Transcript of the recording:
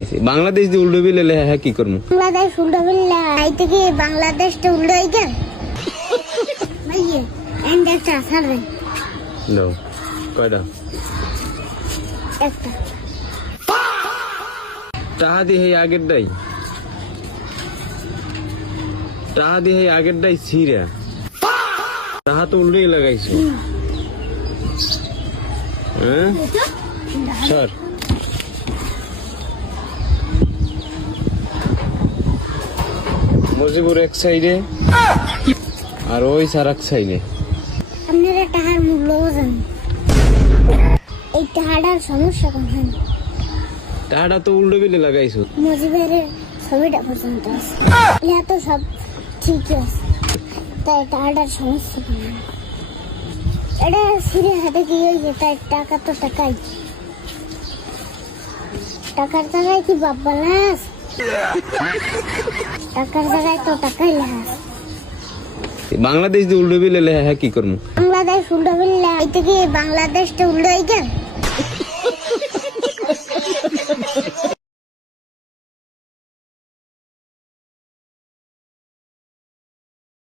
বাংলাদেশ দিয়ে উল্টো বিলে হ্যাঁ কি করবো? বাংলাদেশ উল্টো বিল্লা আই থেকে বাংলাদেশটা উল্টো হয়ে ভাইয়ে একটা ছাড়বেন দাও কয়টা একটা টাহা দিয়ে আগের ডাই ছিঁড়া টাহা তো উল্টোই লাগাইছো হ্যাঁ স্যার মজিবুর এক সাইডে আর ওই স্যার এক সাইডে। আপনারা টাকার মূল্য বোঝেন, এই টাকাটার সমস্যা কোনখানে? টাহাটা তো উল্টো বিলে লাগাইছো। মজিবের ছবিটা পর্যন্ত আছে, এটা তো সব ঠিকই আছে, তাই টাকাটার সমস্যা কোনখানে? এটা সিরে হাতে কি হয়েছে? তাই টাকা তো টাকাই, টাকার জায়গায় কি বাবা লাস? টাকার জায়গায় তো টাকাই লাস। বাংলাদেশ দিয়ে উল্টো বিলে হ্যাঁ কি করবো? বাংলাদেশ উল্টো বিল্লা আই থেকে বাংলাদেশটা উল্টো হয়ে